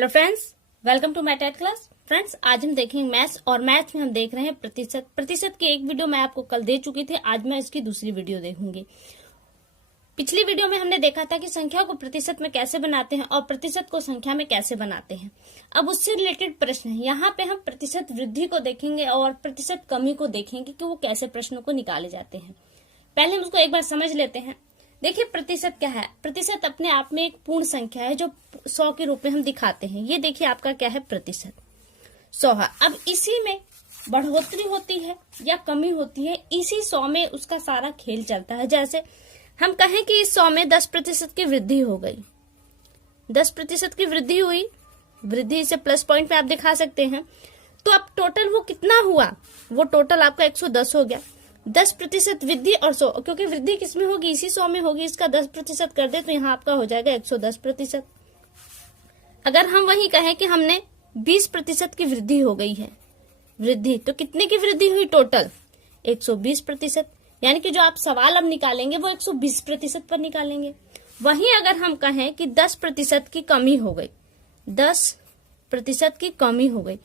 Hello friends, welcome to my TET class. Friends, आज हम देखेंगे मैथ्स और मैथ्स में हम देख रहे हैं प्रतिशत की एक वीडियो मैं आपको कल दे चुकी थी। आज मैं इसकी दूसरी वीडियो देखूंगी। पिछली वीडियो में हमने देखा था कि संख्या को प्रतिशत में कैसे बनाते हैं और प्रतिशत को संख्या में कैसे बनाते हैं। अब उससे रिलेटेड प्रश्न है। यहाँ पे हम प्रतिशत वृद्धि को देखेंगे और प्रतिशत कमी को देखेंगे कि वो कैसे प्रश्नों को निकाले जाते हैं। पहले हम उसको एक बार समझ लेते हैं। देखिए, प्रतिशत क्या है। प्रतिशत अपने आप में एक पूर्ण संख्या है जो 100 के रूप में हम दिखाते हैं। ये देखिए आपका क्या है, प्रतिशत 100 है। अब इसी में बढ़ोतरी होती है या कमी होती है, इसी 100 में उसका सारा खेल चलता है। जैसे हम कहें कि इस 100 में 10% की वृद्धि हो गई, 10% की वृद्धि हुई, वृद्धि से प्लस पॉइंट में आप दिखा सकते हैं। तो अब टोटल वो कितना हुआ, वो टोटल आपका 110 हो गया। 10% वृद्धि और 100, क्योंकि वृद्धि किसमें होगी, इसी 100 में होगी। इसका 10% कर दे तो यहाँ आपका हो जाएगा 110%। अगर हम वही कहें कि हमने 20% की वृद्धि हो गई है, वृद्धि तो कितने की वृद्धि हुई, टोटल 120%। यानी कि जो आप सवाल अब निकालेंगे वो 120% पर निकालेंगे। वहीं अगर हम कहें कि 10% की कमी हो गई, 10% की कमी हो गई,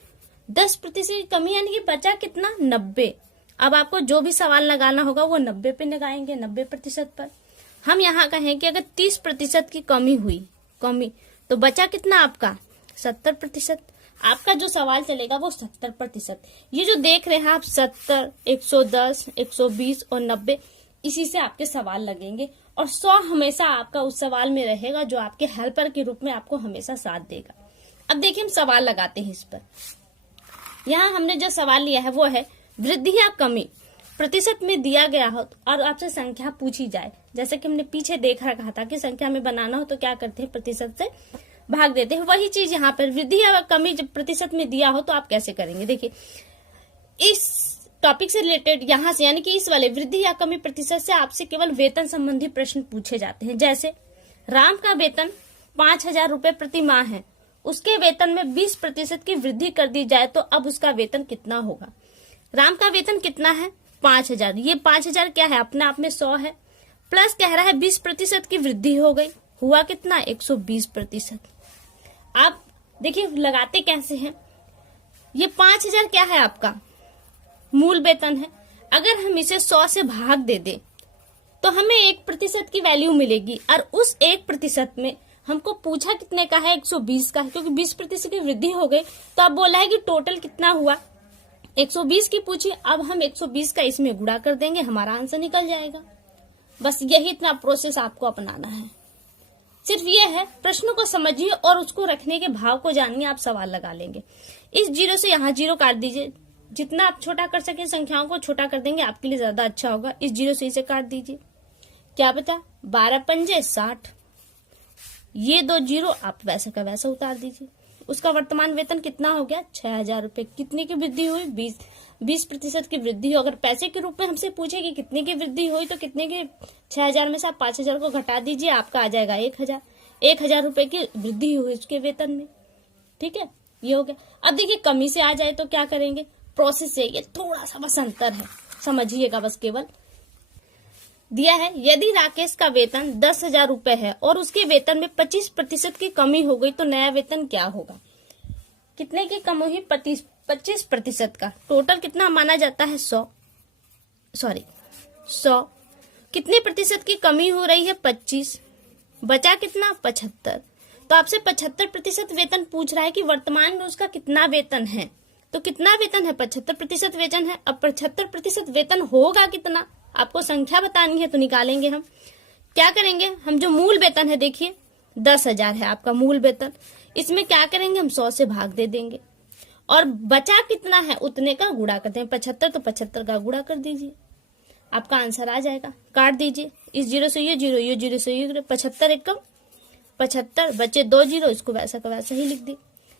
10% की कमी यानी कि बचा कितना, 90। अब आपको जो भी सवाल लगाना होगा वो 90 पे लगाएंगे, 90% पर। हम यहाँ कहें कि अगर 30% की कमी हुई, कमी तो बचा कितना आपका, 70%। आपका जो सवाल चलेगा वो 70%। ये जो देख रहे हैं आप 70, 110, 120 और 90, इसी से आपके सवाल लगेंगे। और 100 हमेशा आपका उस सवाल में रहेगा जो आपके हेल्पर के रूप में आपको हमेशा साथ देगा। अब देखिए हम सवाल लगाते हैं इस पर। यहाँ हमने जो सवाल लिया है वो है वृद्धि या कमी प्रतिशत में दिया गया हो और आपसे संख्या पूछी जाए। जैसे कि हमने पीछे देख रखा था कि संख्या में बनाना हो तो क्या करते हैं, प्रतिशत से भाग देते हैं। वही चीज यहाँ पर वृद्धि या कमी जब प्रतिशत में दिया हो तो आप कैसे करेंगे। देखिए, इस टॉपिक से रिलेटेड यहाँ से यानी कि इस वाले वृद्धि या कमी प्रतिशत से आपसे केवल वेतन संबंधी प्रश्न पूछे जाते हैं। जैसे राम का वेतन 5,000 रुपए प्रति माह है, उसके वेतन में 20% की वृद्धि कर दी जाए तो अब उसका वेतन कितना होगा। राम का वेतन कितना है, 5,000। ये 5,000 क्या है, अपने आप में 100 है, प्लस कह रहा है 20% की वृद्धि हो गई, हुआ कितना, 120%। आप देखिए लगाते कैसे हैं। ये 5,000 क्या है, आपका मूल वेतन है। अगर हम इसे 100 से भाग दे दे तो हमें 1% की वैल्यू मिलेगी और उस 1% में हमको पूछा कितने का है, 120 का है, क्योंकि 20% की वृद्धि हो गई। तो अब बोला है कि टोटल कितना हुआ, 120 की पूछी। अब हम 120 का इसमें गुणा कर देंगे, हमारा आंसर निकल जाएगा। बस यही इतना प्रोसेस आपको अपनाना है। सिर्फ ये है, प्रश्नों को समझिए और उसको रखने के भाव को जानिए, आप सवाल लगा लेंगे। इस 0 से यहाँ 0 काट दीजिए। जितना आप छोटा कर सके संख्याओं को छोटा कर देंगे, आपके लिए ज्यादा अच्छा होगा। इस 0 से इसे काट दीजिए, क्या बचा, 12 पंजे 60। ये 2 0 आप वैसा का वैसा उतार दीजिए। उसका वर्तमान वेतन कितना हो गया, 6,000 रुपए। कितने की वृद्धि हुई, 20% की वृद्धि हो। अगर पैसे के रूप में हमसे पूछे कि कितने की वृद्धि हुई तो कितने की, 6,000 में से आप 5,000 को घटा दीजिए, आपका आ जाएगा 1,000। 1,000 रुपए की वृद्धि हुई उसके वेतन में। ठीक है, ये हो गया। अब देखिए कमी से आ जाए तो क्या करेंगे, प्रोसेस से ये थोड़ा सा बस अंतर है, समझिएगा बस। केवल दिया है, यदि राकेश का वेतन 10,000 रुपए है और उसके वेतन में 25% की कमी हो गई तो नया वेतन क्या होगा। कितने की कमी हुई, 25% का। टोटल कितना माना जाता है, 100। कितने प्रतिशत की कमी हो रही है, 25। बचा कितना, 75। तो आपसे 75% वेतन पूछ रहा है कि वर्तमान में उसका कितना वेतन है। तो कितना वेतन है, 75% वेतन है। अब 75% वेतन होगा कितना, आपको संख्या बतानी है तो निकालेंगे हम। क्या करेंगे, हम जो मूल वेतन है, देखिए 10,000 है आपका मूल वेतन, इसमें क्या करेंगे, हम 100 से भाग दे देंगे और बचा कितना है उतने का गुणा करते हैं। 75 तो 75 का गुणा कर दीजिए, आपका आंसर आ जाएगा। काट दीजिए, इस 0 से ये 0, ये 0 से ये 75 एकम 75, बचे 2 0, इसको वैसा का वैसा ही लिख दी।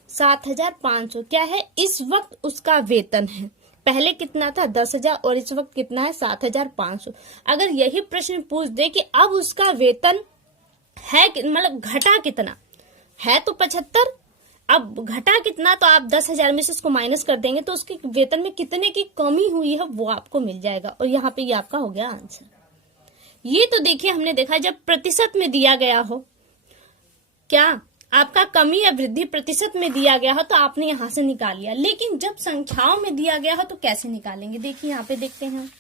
7,500 क्या है, इस वक्त उसका वेतन है। पहले कितना था, 10,000 और इस वक्त कितना है, 7,500। अगर यही प्रश्न पूछ दे कि अब उसका वेतन है, मतलब घटा कितना है, तो 75, अब घटा कितना, तो आप 10,000 में से इसको माइनस कर देंगे तो उसके वेतन में कितने की कमी हुई है वो आपको मिल जाएगा। और यहाँ पे ये आपका हो गया आंसर। ये तो देखिए हमने देखा जब प्रतिशत में दिया गया हो, क्या आपका कमी या वृद्धि प्रतिशत में दिया गया हो तो आपने यहां से निकाल लिया, लेकिन जब संख्याओं में दिया गया हो तो कैसे निकालेंगे? देखिए यहाँ पे देखते हैं,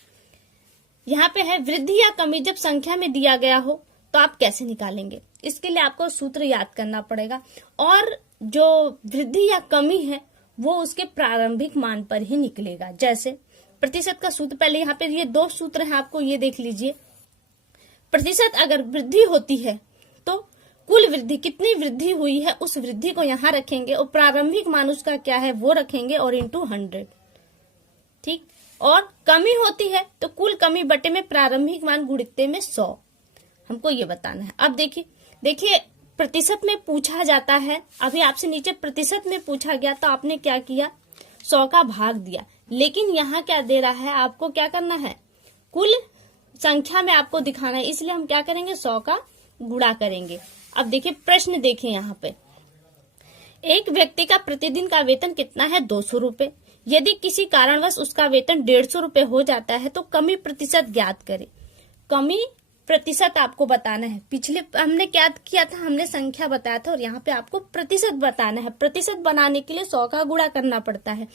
यहाँ पे है वृद्धि या कमी जब संख्या में दिया गया हो तो आप कैसे निकालेंगे? इसके लिए आपको सूत्र याद करना पड़ेगा, और जो वृद्धि या कमी है वो उसके प्रारंभिक मान पर ही निकलेगा। जैसे प्रतिशत का सूत्र, पहले यहाँ पे ये दो सूत्र हैं, आपको ये देख लीजिए। प्रतिशत अगर वृद्धि होती है तो कुल वृद्धि, कितनी वृद्धि हुई है उस वृद्धि को यहाँ रखेंगे और प्रारंभिक मान उसका क्या है वो रखेंगे और इंटू 100, ठीक। और कमी होती है तो कुल कमी बटे में प्रारंभिक मान गुणित्ते में 100, हमको ये बताना है। अब देखिए प्रतिशत में पूछा जाता है, अभी आपसे नीचे प्रतिशत में पूछा गया तो आपने क्या किया, 100 का भाग दिया, लेकिन यहाँ क्या दे रहा है, आपको क्या करना है, कुल संख्या में आपको दिखाना है, इसलिए हम क्या करेंगे, 100 का गुणा करेंगे। अब देखिए प्रश्न देखिए यहाँ पे, एक व्यक्ति का प्रतिदिन का वेतन कितना है, 200 रुपए। यदि किसी कारणवश उसका वेतन 150 रुपए हो जाता है तो कमी प्रतिशत ज्ञात करें। कमी प्रतिशत आपको बताना है। पिछले हमने क्या किया था, हमने संख्या बताया था और यहाँ पे आपको प्रतिशत बताना है। प्रतिशत बनाने के लिए 100 का गुणा करना पड़ता है।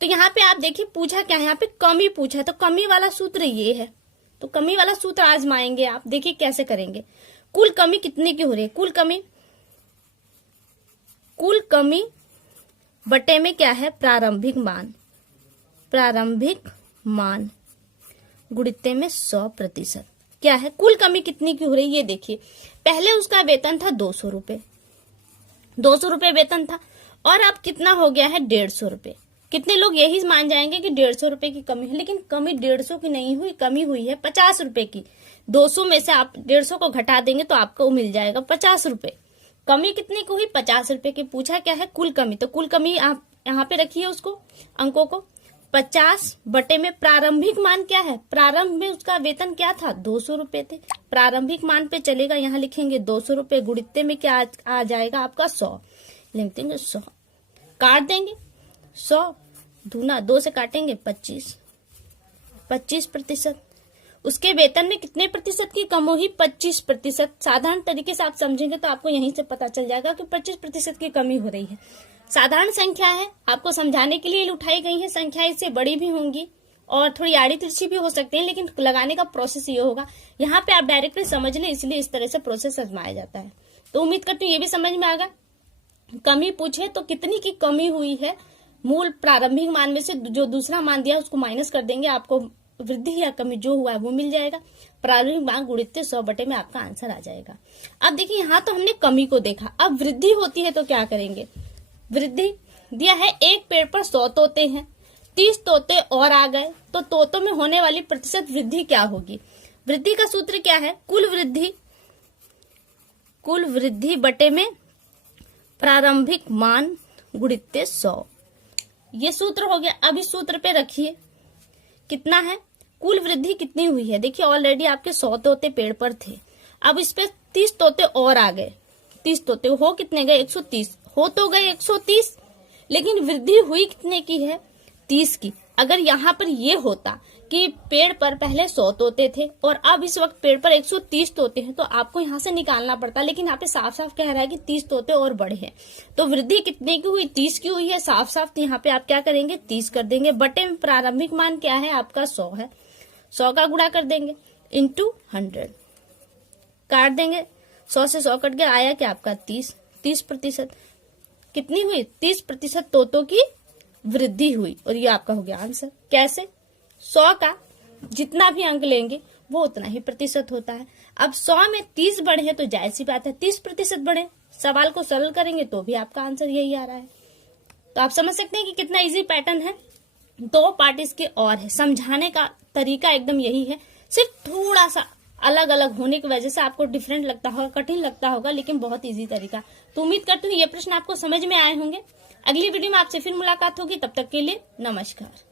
तो यहाँ पे आप देखिए पूछा क्या है, यहाँ पे कमी पूछा है, तो कमी वाला सूत्र ये है, तो कमी वाला सूत्र आजमाएंगे आप। देखिए कैसे करेंगे, कुल कमी कितने की हो रही है, कुल कमी बटे में क्या है, प्रारंभिक मान गुणित्ते में 100%। क्या है, कुल कमी कितनी की हो रही है, ये देखिए। पहले उसका वेतन था 200 रुपए, 200 रुपए वेतन था, और अब कितना हो गया है, 150 रुपए। कितने लोग यही मान जाएंगे कि 150 रुपए की कमी है, लेकिन कमी 150 की नहीं हुई, कमी हुई है 50 रुपए की। 200 में से आप 150 को घटा देंगे तो आपको मिल जाएगा 50 रुपए। कमी कितने की हुई, 50 रुपए की। पूछा क्या है, कुल कमी, तो कुल कमी आप यहाँ पे रखिए उसको, अंकों को। 50 बटे में प्रारंभिक मान क्या है, प्रारंभ में उसका वेतन क्या था, 200 रुपए थे। प्रारंभिक मान पे चलेगा, यहाँ लिखेंगे 200 रुपए, गुणित्ते में क्या आ जाएगा आपका 100, लिख देंगे 100, काट देंगे 100 दूना 2 से काटेंगे 25%। उसके वेतन में कितने प्रतिशत की कम हुई, 25%। साधारण तरीके से आप समझेंगे तो आपको यहीं से पता चल जाएगा कि 25% की कमी हो रही है। साधारण संख्या है, आपको समझाने के लिए उठाई गई है। संख्या इससे बड़ी भी होंगी और थोड़ी आड़ी तिरछी भी हो सकती है, लेकिन लगाने का प्रोसेस ये होगा। यहाँ पे आप डायरेक्टली समझ लें, इसलिए इस तरह से प्रोसेस आजमाया जाता है। तो उम्मीद करती हूँ ये भी समझ में आ गया। कमी पूछे तो कितनी की कमी हुई है, मूल प्रारंभिक मान में से जो दूसरा मान दिया उसको माइनस कर देंगे, आपको वृद्धि या कमी जो हुआ है वो मिल जाएगा। प्रारंभिक मान गुणित्ते 100 बटे में आपका आंसर आ जाएगा। अब देखिए यहाँ तो हमने कमी को देखा, अब वृद्धि होती है तो क्या करेंगे। वृद्धि दिया है, एक पेड़ पर 100 तोते हैं, 30 तोते और आ गए तो तोतों में होने वाली प्रतिशत वृद्धि क्या होगी। वृद्धि का सूत्र क्या है, कुल वृद्धि बटे में प्रारंभिक मान गुणित्ते 100, ये सूत्र हो गया। अब इस सूत्र पे रखिए कितना है, कुल वृद्धि कितनी हुई है। देखिए ऑलरेडी आपके 100 तोते पेड़ पर थे, अब इस पे 30 तोते और आ गए। 30 तोते हो कितने गए, 130 हो तो गए 130, लेकिन वृद्धि हुई कितने की है, 30 की। अगर यहाँ पर ये होता कि पेड़ पर पहले 100 तोते थे और अब इस वक्त पेड़ पर 130 तोते हैं तो आपको यहाँ से निकालना पड़ता, लेकिन यहाँ पे साफ साफ कह रहा है कि 30 तोते और बढ़े हैं। तो वृद्धि कितने की हुई, 30 की हुई है साफ साफ। तो यहाँ पे आप क्या करेंगे, 30 कर देंगे, बटे में प्रारंभिक मान क्या है आपका 100 है, 100 का गुणा कर देंगे इंटू 100, काट देंगे 100 से 100 कट गया, आया क्या आपका 30%। कितनी हुई, 30% तोतों की वृद्धि हुई, और ये आपका हो गया आंसर। कैसे, 100 का जितना भी अंक लेंगे वो उतना ही प्रतिशत होता है। अब 100 में 30 बढ़े हैं तो जायज सी बात है 30% बढ़े। सवाल को सरल करेंगे तो भी आपका आंसर यही आ रहा है। तो आप समझ सकते हैं कि कितना इजी पैटर्न है। 2 पार्ट इसके और है, समझाने का तरीका एकदम यही है, सिर्फ थोड़ा सा अलग अलग होने की वजह से आपको डिफरेंट लगता होगा, कठिन लगता होगा, लेकिन बहुत इजी तरीका। तो उम्मीद करती हूँ ये प्रश्न आपको समझ में आए होंगे। अगली वीडियो में आपसे फिर मुलाकात होगी, तब तक के लिए नमस्कार।